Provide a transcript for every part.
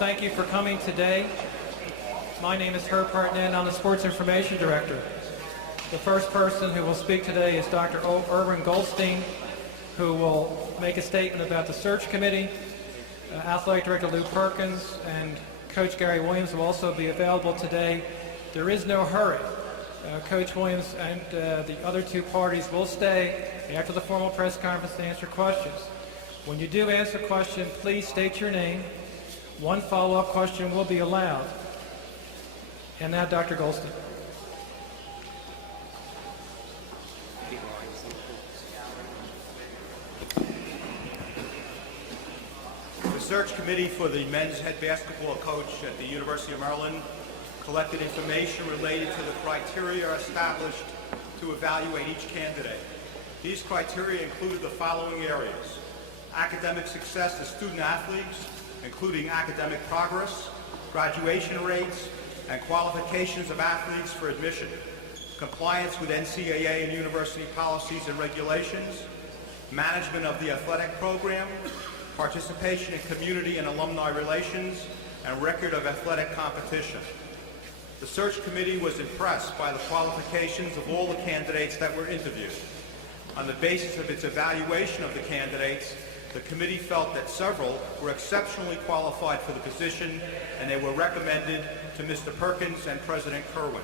thank you for coming today. My name is Herb Hartnett. I'm the Sports Information Director. The first person who will speak today is Dr. Erwin Goldstein, who will make a statement about the search committee. Athletic Director Lou Perkins and Coach Gary Williams will also be available today. There is no hurry. Coach Williams and the other two parties will stay after the formal press conference to answer questions. When you do answer a question, please state your name. One follow-up question will be allowed. And now, Dr. Goldstein. The search committee for the men's head basketball coach at the University of Maryland collected information related to the criteria established to evaluate each candidate. These criteria included the following areas: academic success of student athletes, including academic progress, graduation rates, and qualifications of athletes for admission, compliance with NCAA and university policies and regulations, management of the athletic program, participation in community and alumni relations, and record of athletic competition. The search committee was impressed by the qualifications of all the candidates that were interviewed. On the basis of its evaluation of the candidates, the committee felt that several were exceptionally qualified for the position, and they were recommended to Mr. Perkins and President Kerwin.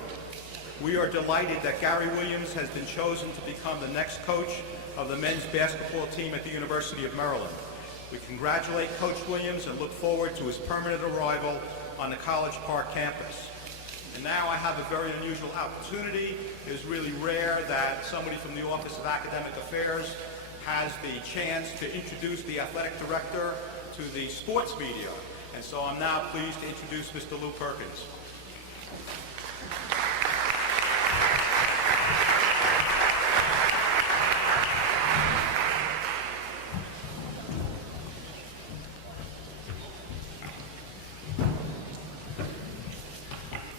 We are delighted that Gary Williams has been chosen to become the next coach of the men's basketball team at the University of Maryland. We congratulate Coach Williams and look forward to his permanent arrival on the College Park campus. And now I have a very unusual opportunity. It is really rare that somebody from the Office of Academic Affairs has the chance to introduce the athletic director to the sports media. And so I'm now pleased to introduce Mr. Lou Perkins.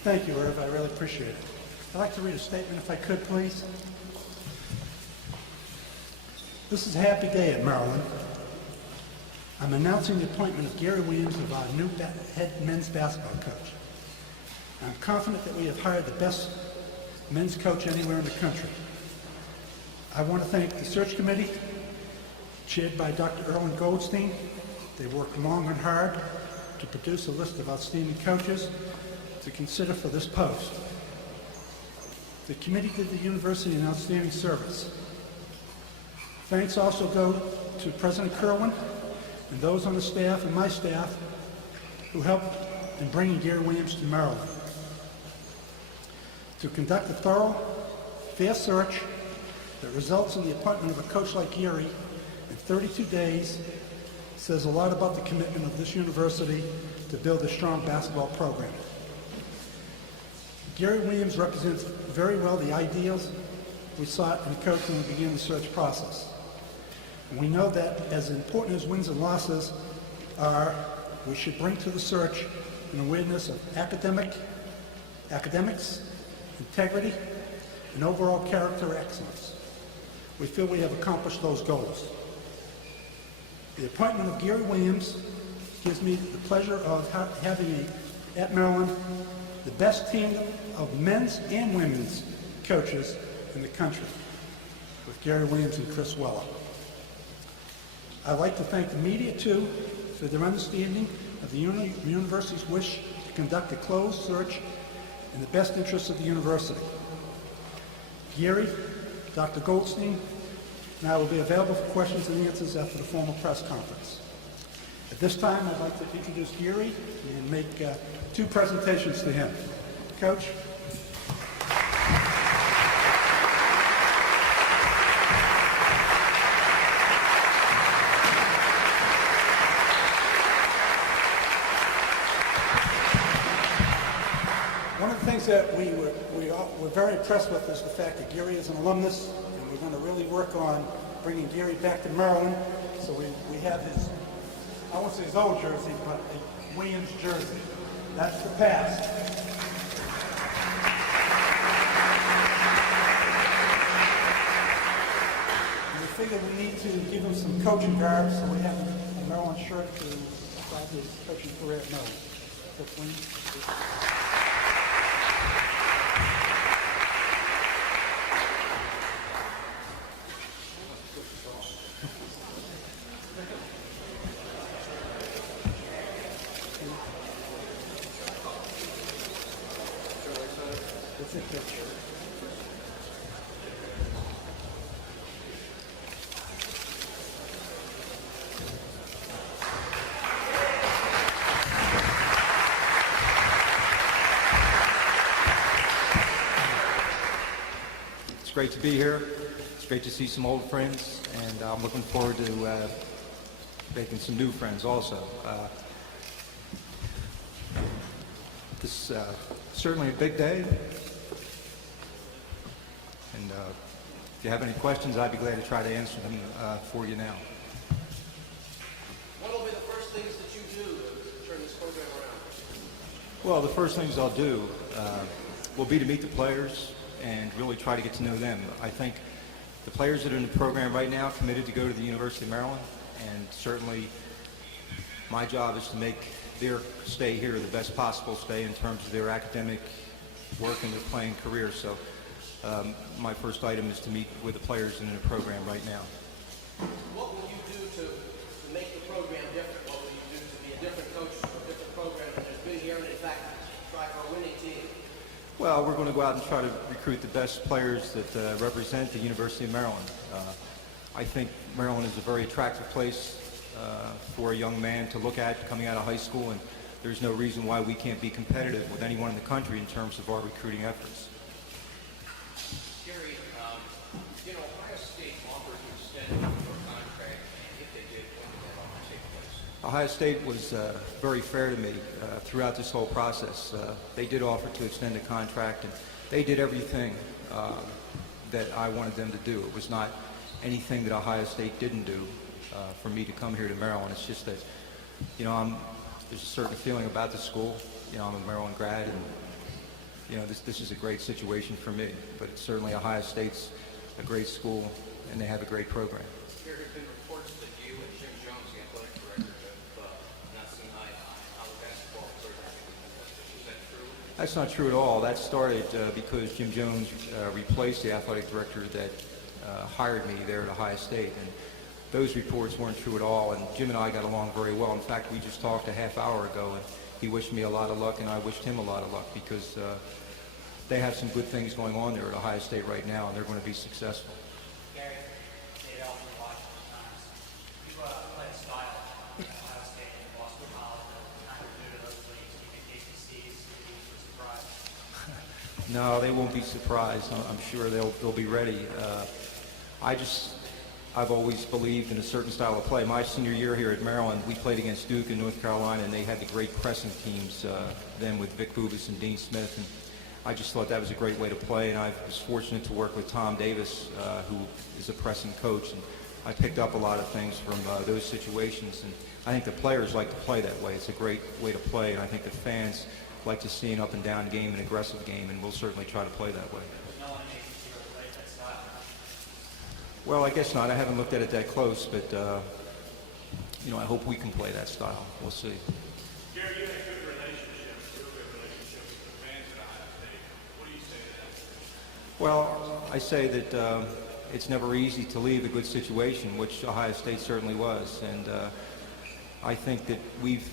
Thank you, Irv. I really appreciate it. I'd like to read a statement, if I could, please. This is a happy day at Maryland. I'm announcing the appointment of Gary Williams as our new head men's basketball coach. I'm confident that we have hired the best men's coach anywhere in the country. I want to thank the search committee, chaired by Dr. Erwin Goldstein. They worked long and hard to produce a list of outstanding coaches to consider for this post. The committee did the university an outstanding service. Thanks also go to President Kerwin and those on the staff and my staff who helped in bringing Gary Williams to Maryland. To conduct a thorough, fair search that results in the appointment of a coach like Gary in 32 days says a lot about the commitment of this university to build a strong basketball program. Gary Williams represents very well the ideals we sought in a coach when we began the search process. And we know that as important as wins and losses are, we should bring to the search an awareness of academics, integrity, and overall character excellence. We feel we have accomplished those goals. The appointment of Gary Williams gives me the pleasure of having at Maryland the best team of men's and women's coaches in the country, with Gary Williams and Chris Weller. I'd like to thank the media, too, for their understanding of the university's wish to conduct a closed search in the best interests of the university. Gary, Dr. Goldstein, and I will be available for questions and answers after the formal press conference. At this time, I'd like to introduce Gary and make two presentations to him. Coach. One of the things that we're very impressed with is the fact that Gary is an alumnus, and we're going to really work on bringing Gary back to Maryland. So we have his, I won't say his old jersey, but a Williams jersey. That's the past. And we figured we need to give him some coaching garb, so we have a Maryland shirt to start his coaching career at Maryland. It's great to be here. It's great to see some old friends, and I'm looking forward to making some new friends also. This is certainly a big day, and if you have any questions, I'd be glad to try to answer them for you now. What will be the first things that you do to turn this program around? Well, the first things I'll do will be to meet the players and really try to get to know them. I think the players that are in the program right now committed to go to the University of Maryland, and certainly my job is to make their stay here the best possible stay in terms of their academic work and their playing career. So my first item is to meet with the players in the program right now. What will you do to make the program different? What will you do to be a different coach for a different program than there's been here, and in fact, try for a winning team? Well, we're going to go out and try to recruit the best players that represent the University of Maryland. I think Maryland is a very attractive place for a young man to look at coming out of high school, and there's no reason why we can't be competitive with anyone in the country in terms of our recruiting efforts. Gary, Ohio State offered to extend your contract, and if they did, when did that offer take place? Ohio State was very fair to me throughout this whole process. They did offer to extend the contract, and they did everything that I wanted them to do. It was not anything that Ohio State didn't do for me to come here to Maryland. It's just that, there's a certain feeling about the school. I'm a Maryland grad, and this is a great situation for me. But it's certainly Ohio State's a great school, and they have a great program. There have been reports that you and Jim Jones, the athletic director, have not seen eye to eye on how the basketball program is. Is that true? That's not true at all. That started because Jim Jones replaced the athletic director that hired me there at Ohio State. And those reports weren't true at all, and Jim and I got along very well. In fact, we just talked a half hour ago, and he wished me a lot of luck, and I wished him a lot of luck, because they have some good things going on there at Ohio State right now, and they're going to be successful. Gary, Dave Elton, Washington Times. You play a style in Ohio State and Boston College, kind of new to those leagues. Do you think ACC's going to be surprised? No, they won't be surprised. I'm sure they'll be ready. I've always believed in a certain style of play. My senior year here at Maryland, we played against Duke and North Carolina, and they had the great pressing teams then with Vic Bubas and Dean Smith. And I just thought that was a great way to play, and I was fortunate to work with Tom Davis, who is a pressing coach, and I picked up a lot of things from those situations. And I think the players like to play that way. It's a great way to play, and I think the fans like to see an up-and-down game, an aggressive game, and we'll certainly try to play that way. Well, I guess not. I haven't looked at it that close, but, I hope we can play that style. We'll see. Gary, you had a good relationship, with the fans at Ohio State. What do you say to that? Well, I say that it's never easy to leave a good situation, which Ohio State certainly was. And I think that we've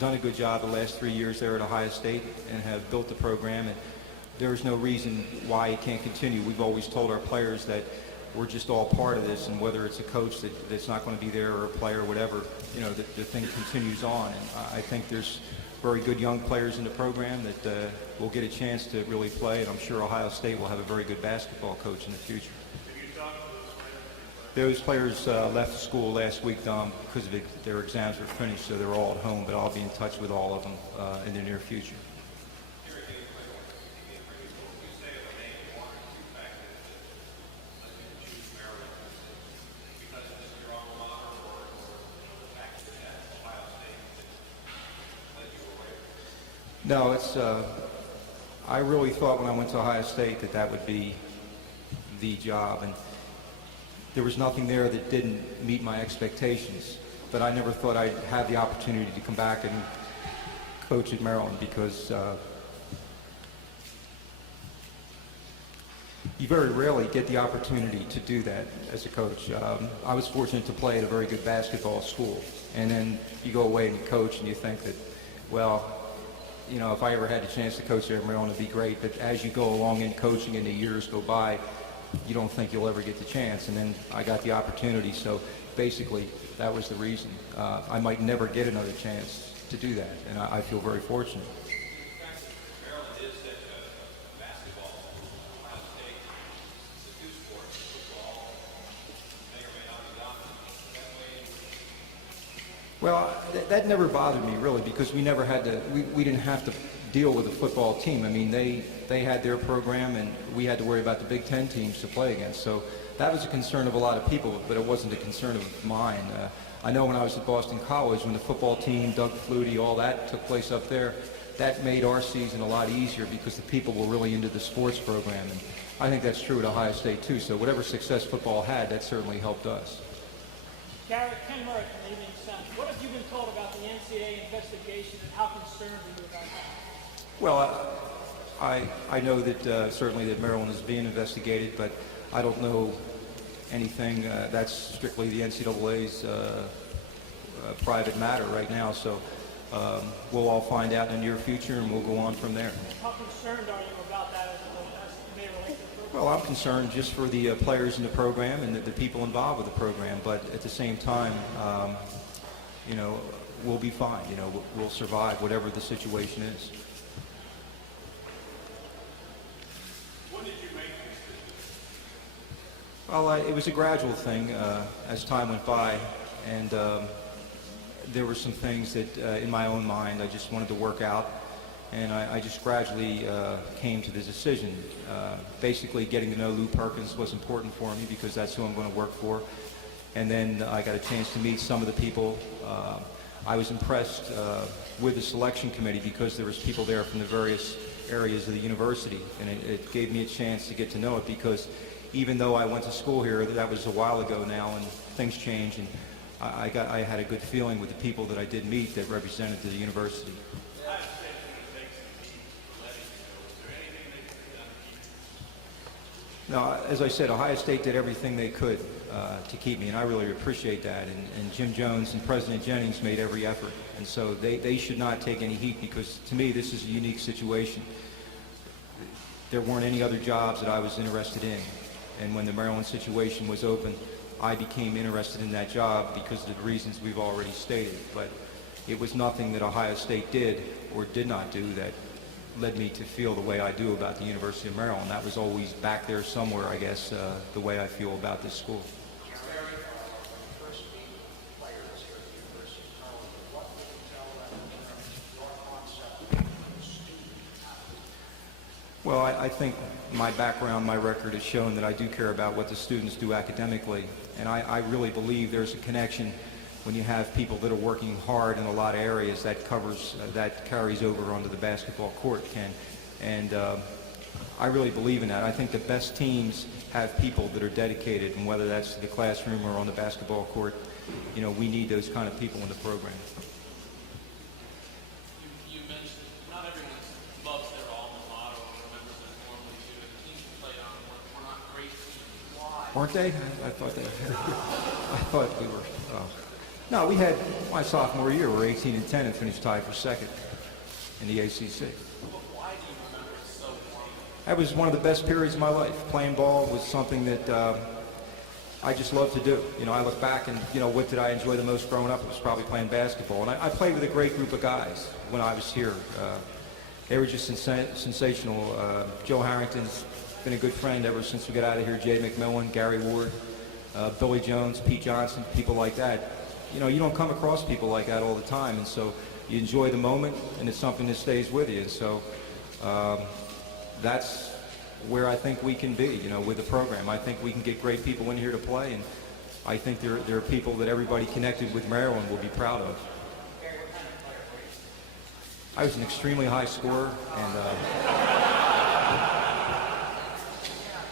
done a good job the last 3 years there at Ohio State and have built the program. And there's no reason why it can't continue. We've always told our players that we're just all part of this, and whether it's a coach that's not going to be there or a player or whatever, the thing continues on. And I think there's very good young players in the program that will get a chance to really play, and I'm sure Ohio State will have a very good basketball coach in the future. Those players left school last week, Dom, because their exams were finished, so they're all at home, but I'll be in touch with all of them in the near future. No, I really thought when I went to Ohio State that would be the job, and there was nothing there that didn't meet my expectations. But I never thought I'd have the opportunity to come back and coach at Maryland because you very rarely get the opportunity to do that as a coach. I was fortunate to play at a very good basketball school, and then you go away and you coach and you think that, well, you know, if I ever had a chance to coach there at Maryland, it'd be great. But as you go along in coaching and the years go by, you don't think you'll ever get the chance. And then I got the opportunity, so basically that was the reason. I might never get another chance to do that, and I feel very fortunate. Well, that never bothered me really because we never had to, we didn't have to deal with a football team. I mean, they had their program and we had to worry about the Big Ten teams to play against. So that was a concern of a lot of people, but it wasn't a concern of mine. I know when I was at Boston College, when the football team, Doug Flutie, all that took place up there, that made our season a lot easier because the people were really into the sports program. And I think that's true at Ohio State too. So whatever success football had, that certainly helped us. Gary, Ken Murray from the Evening Sun. What have you been told about the NCAA investigation and how concerned are you about that? Well, I know that certainly that Maryland is being investigated, but I don't know anything. That's strictly the NCAA's private matter right now. So we'll all find out in the near future, and we'll go on from there. How concerned are you about that as it may relate to the program? Well, I'm concerned just for the players in the program and the people involved with the program. But at the same time, you know, we'll be fine. You know, we'll survive whatever the situation is. What did you make this decision? Well, it was a gradual thing as time went by, and there were some things that in my own mind I just wanted to work out, and I just gradually came to the decision. Basically, getting to know Lou Perkins was important for me because that's who I'm going to work for, and then I got a chance to meet some of the people. I was impressed with the selection committee because there was people there from the various areas of the university, and it gave me a chance to get to know it because even though I went to school here, that was a while ago now, and things change, and I had a good feeling with the people that I did meet that represented the university. No, as I said, Ohio State did everything they could to keep me, and I really appreciate that. And Jim Jones and President Jennings made every effort, and so they should not take any heat because, to me, this is a unique situation. There weren't any other jobs that I was interested in, and when the Maryland situation was open, I became interested in that job because of the reasons we've already stated. But it was nothing that Ohio State did or did not do that led me to feel the way I do about the University of Maryland. That was always back there somewhere, I guess, the way I feel about this school. Well, I think my background, my record has shown that I do care about what the students do academically, and I really believe there's a connection when you have people that are working hard in a lot of areas that carries over onto the basketball court, Ken. And I really believe in that. I think the best teams have people that are dedicated, and whether that's to the classroom or on the basketball court, you know, we need those kind of people in the program. You mentioned not everyone loves their alma mater or remembers it normally too. The teams you played on were not great teams. Why? Weren't they? I thought they. I thought we were. No, we had my sophomore year. We were 18-10 and finished tied for second in the ACC. Why do you remember it so fondly? That was one of the best periods of my life. Playing ball was something that I just loved to do. You know, I look back and, you know, what did I enjoy the most growing up? It was probably playing basketball. And I played with a great group of guys when I was here. They were just sensational. Joe Harrington's been a good friend ever since we got out of here. Jay McMillan, Gary Ward, Billy Jones, Pete Johnson, people like that. You know, you don't come across people like that all the time, and so you enjoy the moment, and it's something that stays with you. And so that's where I think we can be, you know, with the program. I think we can get great people in here to play, and I think there are people that everybody connected with Maryland will be proud of. I was an extremely high scorer, and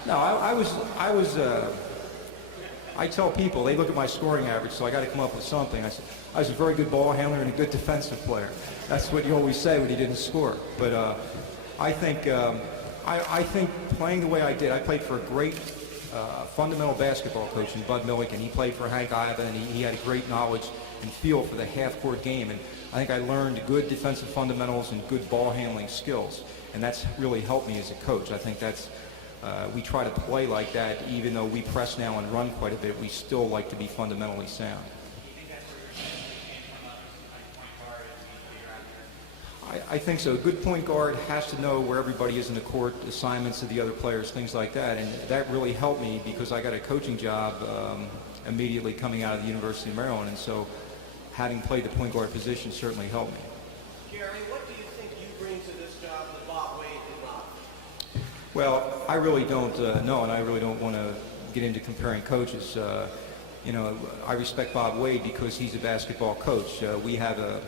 no, I tell people, they look at my scoring average, so I got to come up with something. I said, I was a very good ball handler and a good defensive player. That's what you always say when you didn't score. But I think playing the way I did, I played for a great fundamental basketball coach in Bud Milliken. He played for Hank Iva, and he had a great knowledge and feel for the half-court game. And I think I learned good defensive fundamentals and good ball handling skills, and that's really helped me as a coach. I think that's we try to play like that, even though we press now and run quite a bit. We still like to be fundamentally sound. I think so. A good point guard has to know where everybody is in the court, assignments of the other players, things like that. And that really helped me because I got a coaching job immediately coming out of the University of Maryland. And so having played the point guard position certainly helped me. Jerry, what do you think you bring to this job that Bob Wade did not? Well, I really don't know, and I really don't want to get into comparing coaches. You know, I respect Bob Wade because he's a basketball coach. We have a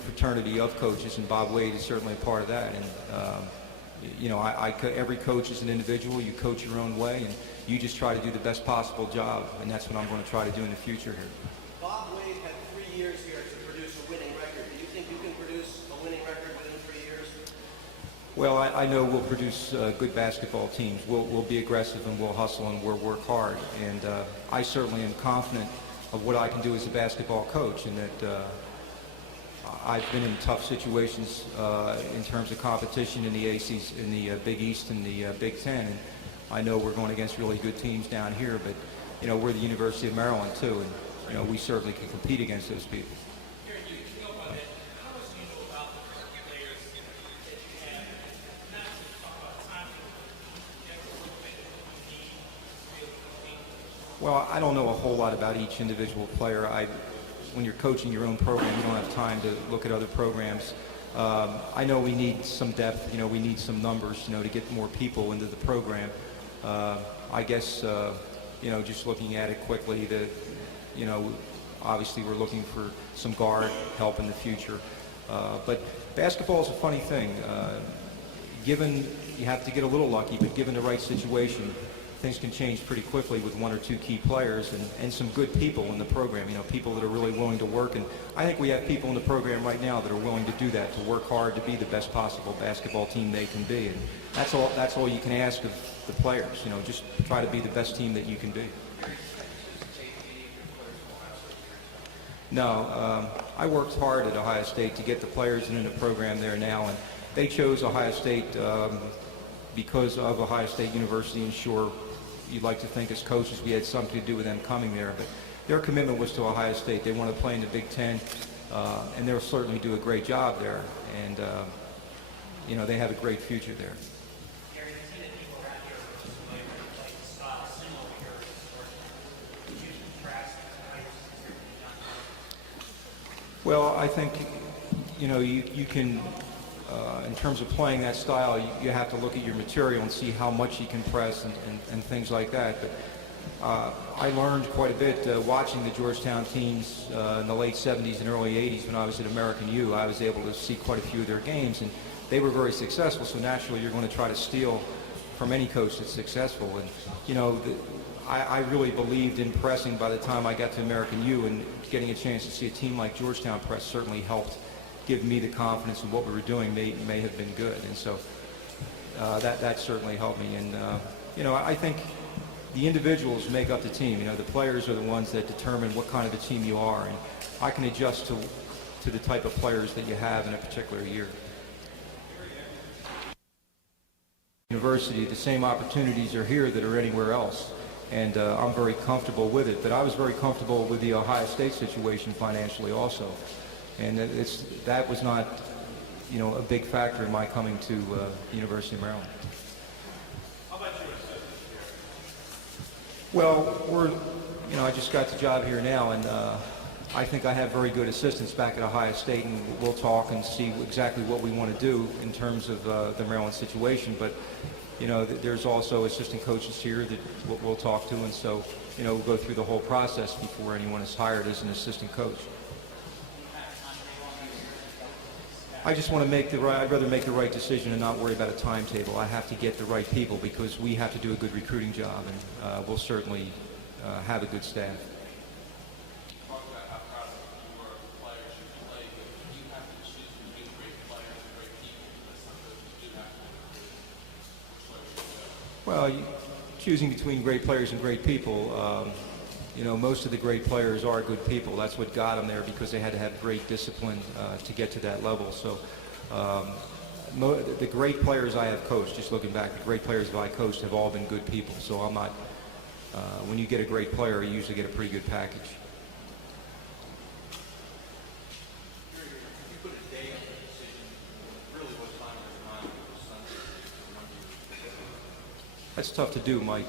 fraternity of coaches, and Bob Wade is certainly a part of that. And every coach is an individual. You coach your own way, and you just try to do the best possible job, and that's what I'm going to try to do in the future here. Bob Wade had 3 years here to produce a winning record. Do you think you can produce a winning record within 3 years? Well, I know we'll produce good basketball teams. We'll be aggressive, and we'll hustle, and we'll work hard. And I certainly am confident of what I can do as a basketball coach, and that I've been in tough situations in terms of competition in the ACs, in the Big East and the Big Ten. And I know we're going against really good teams down here, but we're the University of Maryland too, and we certainly can compete against those people. Well, I don't know a whole lot about each individual player. When you're coaching your own program, you don't have time to look at other programs. I know we need some depth, we need some numbers, to get more people into the program. I guess, just looking at it quickly, that, obviously we're looking for some guard help in the future. But basketball is a funny thing. Given, you have to get a little lucky, but given the right situation, things can change pretty quickly with 1 or 2 key players and some good people in the program, people that are really willing to work. And I think we have people in the program right now that are willing to do that, to work hard, to be the best possible basketball team they can be. And that's all you can ask of the players, just try to be the best team that you can be. No, I worked hard at Ohio State to get the players in the program there now, and they chose Ohio State because of Ohio State University, and sure, you'd like to think as coaches we had something to do with them coming there, but their commitment was to Ohio State. They want to play in the Big Ten, and they'll certainly do a great job there, and they have a great future there. Gary, the team that people around here are familiar with playing the style similar to yours. Could you contrast how yours is different than John? Well, I think, you can, in terms of playing that style, you have to look at your material and see how much you can press and things like that. But I learned quite a bit watching the Georgetown teams in the late 70s and early 80s when I was at American U. I was able to see quite a few of their games, and they were very successful, so naturally you're going to try to steal from any coach that's successful. And, I really believed in pressing by the time I got to American U, and getting a chance to see a team like Georgetown press certainly helped give me the confidence in what we were doing may have been good. And so that certainly helped me. And, I think the individuals make up the team. The players are the ones that determine what kind of a team you are. And I can adjust to the type of players that you have in a particular year. University, the same opportunities are here that are anywhere else. And I'm very comfortable with it. But I was very comfortable with the Ohio State situation financially also. And that was not, a big factor in my coming to the University of Maryland. How about your assistants here? Well, I just got the job here now, and I think I have very good assistants back at Ohio State, and we'll talk and see exactly what we want to do in terms of the Maryland situation. But, there's also assistant coaches here that we'll talk to, and so, we'll go through the whole process before anyone is hired as an assistant coach. I just want to I'd rather make the right decision and not worry about a timetable. I have to get the right people because we have to do a good recruiting job, and we'll certainly have a good staff. Talk about Well, choosing between great players and great people, most of the great players are good people. That's what got them there, because they had to have great discipline to get to that level. So the great players I have coached, just looking back, the great players that I coached have all been good people. So I'm not, when you get a great player, you usually get a pretty good package. That's tough to do, Mike.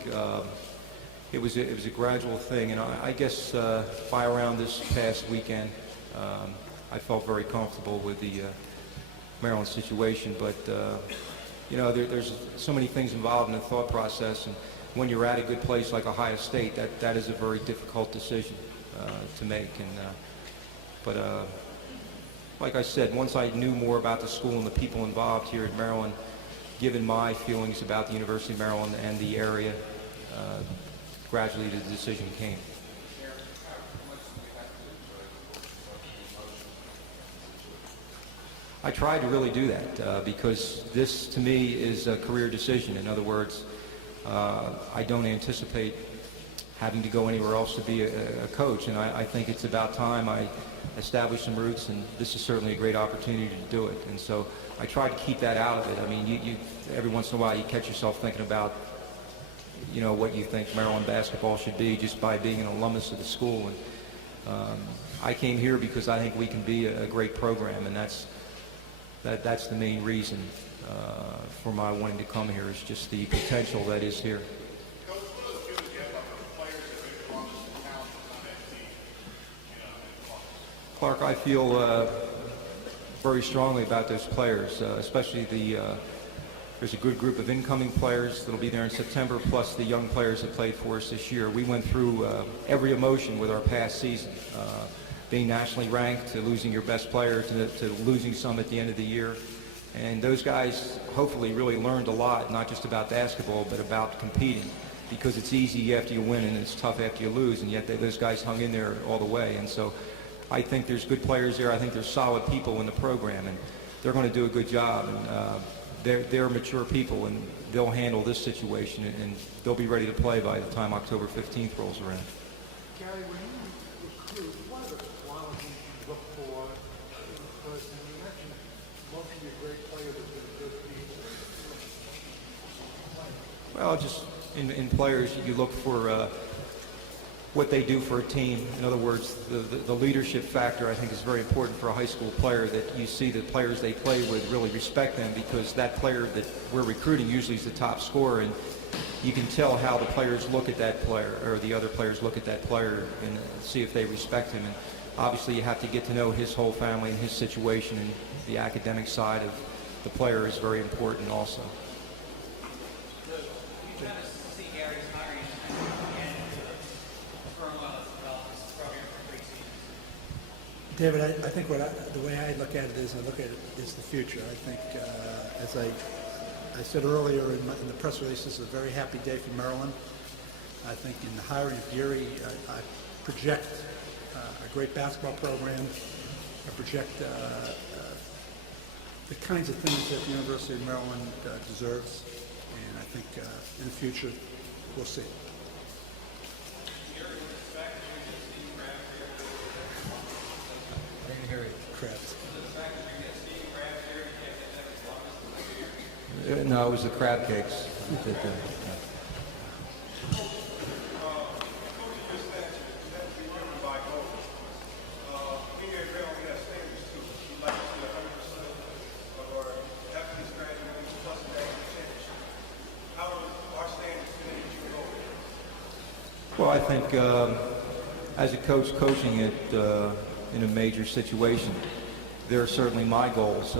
It was a gradual thing, and I guess by around this past weekend, I felt very comfortable with the Maryland situation. But there's so many things involved in the thought process, and when you're at a good place like Ohio State, that is a very difficult decision to make. But like I said, once I knew more about the school and the people involved here at Maryland, given my feelings about the University of Maryland and the area, gradually the decision came. I tried to really do that because this, to me, is a career decision. In other words, I don't anticipate having to go anywhere else to be a coach, and I think it's about time I establish some roots, and this is certainly a great opportunity to do it. And so I try to keep that out of it. I mean, you every once in a while you catch yourself thinking about, what you think Maryland basketball should be just by being an alumnus of the school. And I came here because I think we can be a great program, and that's the main reason for my wanting to come here, is just the potential that is here. Clark, I feel very strongly about those players, especially there's a good group of incoming players that'll be there in September, plus the young players that played for us this year. We went through every emotion with our past season, being nationally ranked, to losing your best player, to losing some at the end of the year. And those guys hopefully really learned a lot, not just about basketball, but about competing, because it's easy after you win and it's tough after you lose, and yet those guys hung in there all the way. And so I think there's good players there. I think there's solid people in the program, and they're going to do a good job. And they're mature people, and they'll handle this situation, and they'll be ready to play by the time October 15th rolls around. Gary, when you recruit, what are the qualities you look for in a person? You mentioned most of your great players have been good people. Well, just in players, you look for what they do for a team. In other words, the leadership factor, I think, is very important for a high school player, that you see the players they play with really respect them, because that player that we're recruiting usually is the top scorer, and you can tell how the players look at that player, or the other players look at that player, and see if they respect him. And obviously you have to get to know his whole family and his situation, and the academic side of the player is very important also. We kind of see Gary's hiring and firm up this program for 3 seasons. David, I think the way I look at it is, the future. I think, as I said earlier in the press release, this is a very happy day for Maryland. I think in the hiring of Geary, I project a great basketball program. I project the kinds of things that the University of Maryland deserves, and I think in the future we'll see. Crabs. No, it was the crab cakes. Well, I think as a coach coaching it in a major situation, there are certainly my goals.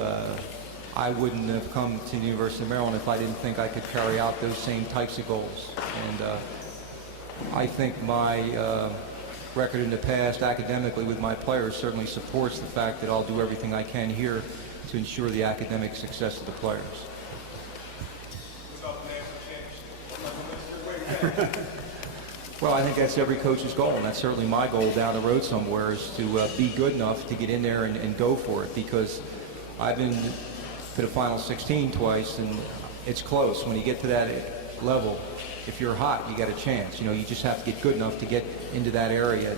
I wouldn't have come to the University of Maryland if I didn't think I could carry out those same types of goals. And I think my record in the past academically with my players certainly supports the fact that I'll do everything I can here to ensure the academic success of the players. Well, I think that's every coach's goal, and that's certainly my goal down the road somewhere, is to be good enough to get in there and go for it, because I've been to the Final 16 twice, and it's close. When you get to that level, if you're hot, you got a chance. You know, you just have to get good enough to get into that area,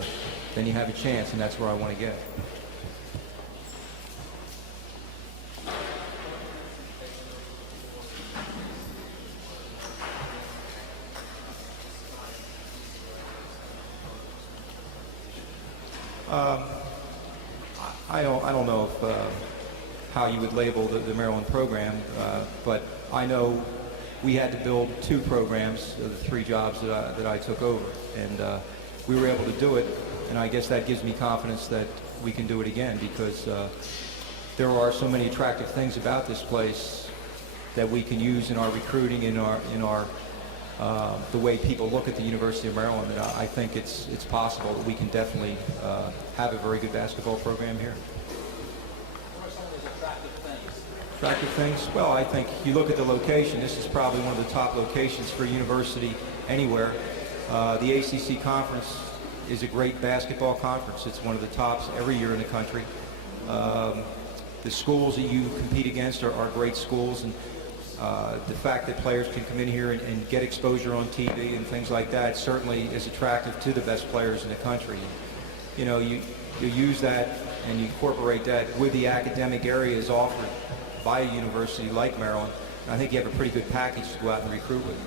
then you have a chance, and that's where I want to get. I don't know if, how you would label the Maryland program, but I know we had to build 2 programs of the 3 jobs that I took over, and we were able to do it, and I guess that gives me confidence that we can do it again, because there are so many attractive things about this place that we can use in our recruiting, in our the way people look at the University of Maryland, that I think it's possible that we can definitely have a very good basketball program here. What are some of those attractive things? Attractive things? Well, I think you look at the location. This is probably one of the top locations for a university anywhere. The ACC conference is a great basketball conference. It's one of the tops every year in the country. The schools that you compete against are great schools, and the fact that players can come in here and get exposure on TV and things like that certainly is attractive to the best players in the country. You know, you use that and you incorporate that with the academic areas offered by a university like Maryland, and I think you have a pretty good package to go out and recruit with.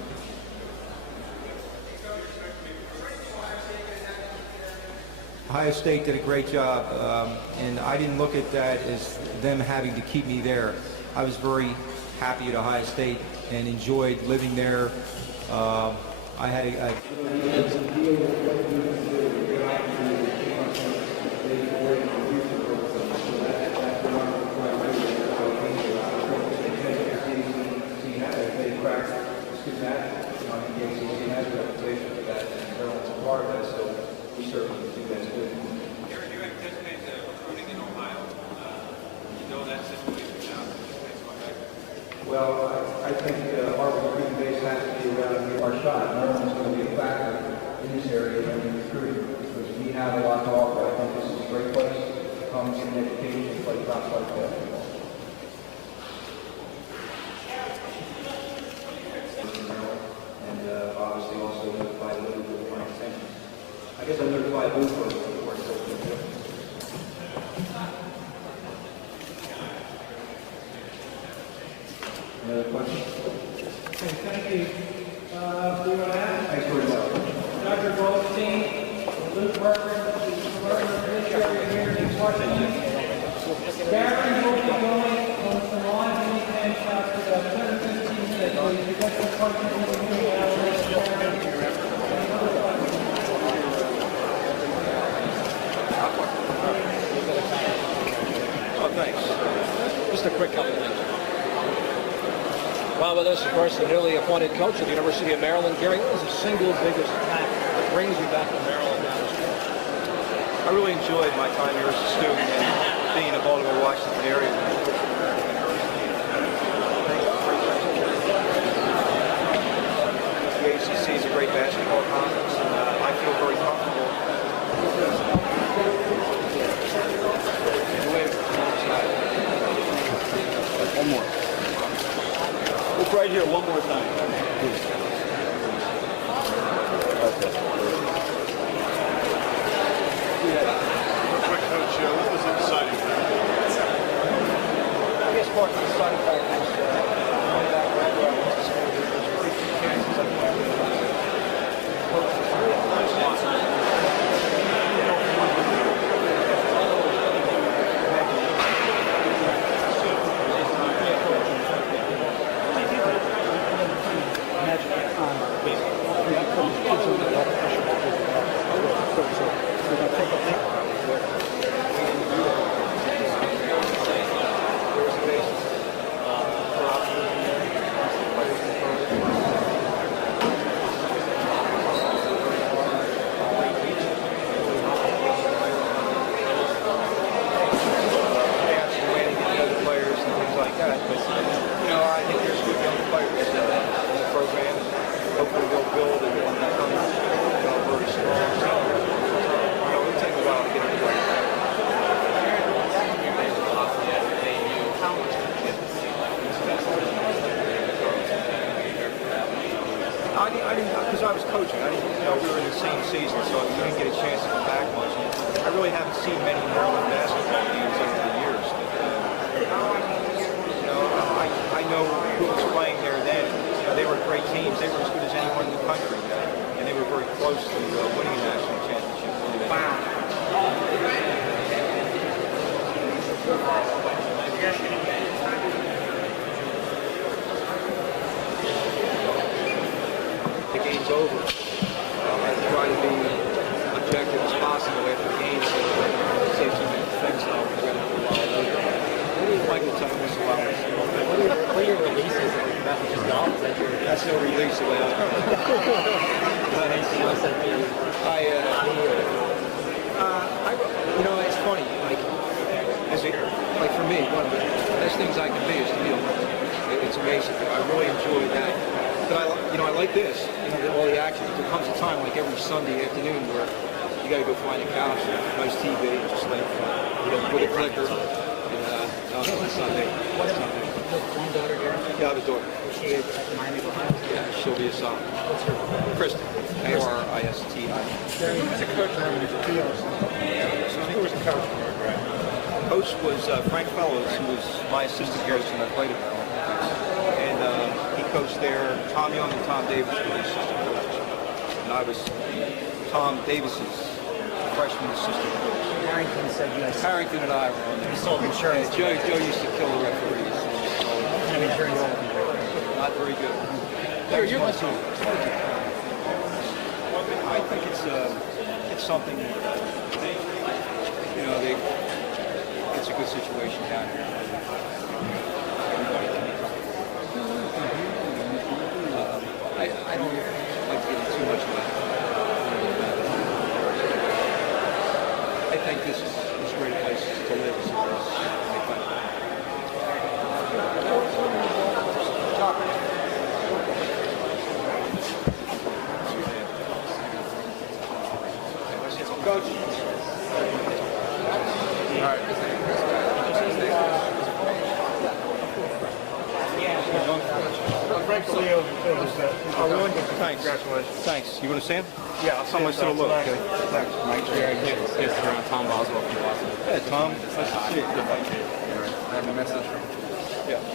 Ohio State did a great job, and I didn't look at that as them having to keep me there. I was very happy at Ohio State and enjoyed living there. I had a Well, I think our recruiting base has to be around our shot. Maryland's going to be a factor in this area when we recruit, because we have a lot to offer. I think this is a great place to come get an education and play top flight basketball. And obviously also notify Lou of my intentions. I guess I notified Lou first before I told him. Any other questions? Okay, thank you. Do you want to ask? Thanks very much. Dr. Goldstein, Luke Berger, this area here in Washington. Gary will be going on some live defense after about 10 or 15 minutes. So you get the questions in the middle of Oh, thanks. Just a quick couple things. Well, with us, of course, the newly appointed coach of the University of Maryland, Gary, what was the single biggest factor that brings you back to Maryland now? I really enjoyed my time here as a student and being in the Baltimore, Washington area. The ACC is a great basketball conference, and I feel very comfortable. One more. Look right here one more time. Quick coach, what was the deciding factor? I guess part of the deciding factor was going back right where I went to school. There's pretty few chances I could have coached this really nice lot. I didn't, because I was coaching. I didn't, we were in the same season, so we didn't get a chance to come back much. And I really haven't seen many Maryland basketball games over the years. I know who was playing there then. They were great teams. They were as good as anyone in the country, and they were very close to winning a national championship. The game's over. I try to be objective as possible after games and say too many things that I'll regret for a while later. Michael tell me this a while. What are your releases? Messages golf? That's no release of that. It's funny. Like for me, one of the best things I can be is to be alone. It's amazing. I really enjoy that. But I like this. All the action. There comes a time, like every Sunday afternoon, where you got to go find a couch, nice TV, and just lay in front with a clicker. No, that's not me. That's not me. One daughter here? Yeah, I have a daughter. Is she at Miami Ohio? Yeah, she'll be a sophomore. What's her name? Kristen. Aristi. Gary, who's the coach now? Who was the coach? Coach was Frank Fellows, who was my assistant coach when I played at Maryland. And he coached there. Tom Young and Tom Davis were the assistant coaches. And I was Tom Davis's freshman assistant coach. Harrington said you guys Harrington and I were on there. sold insurance. Joe used to kill the referees. Insurance. Not very good. You're listening. I think it's something that, it's a good situation down here. Everybody can be comfortable. I don't like to get into too much of that. I think this is a great place to live as far as make money. Coach. All right. Frank Leo. Oh, really? Thanks. Congratulations. Thanks. You want to stand? Yeah, I'll How much to look? Okay. Thanks. Mike Yes, Tom Boswell from Boston. Hey, Tom. Nice to see you. I have a message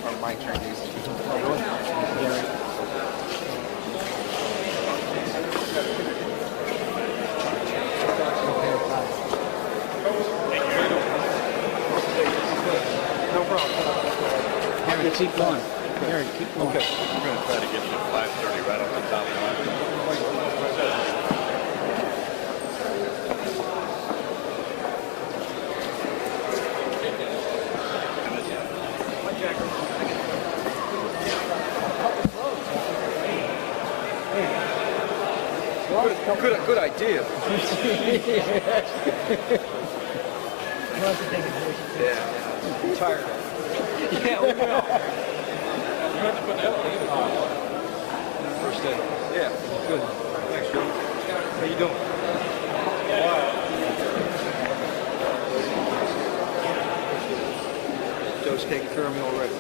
from Mike Chinese. Oh, really? No problem. Harry, keep going. Harry, keep going. Okay. We're going to try to get you at 5:30 right off the top line. Good idea. Yeah. I'm tired. Yeah, we will. First day. Yeah, good. Thanks, Joe. How you doing? Wow. Joe's taking care of me already.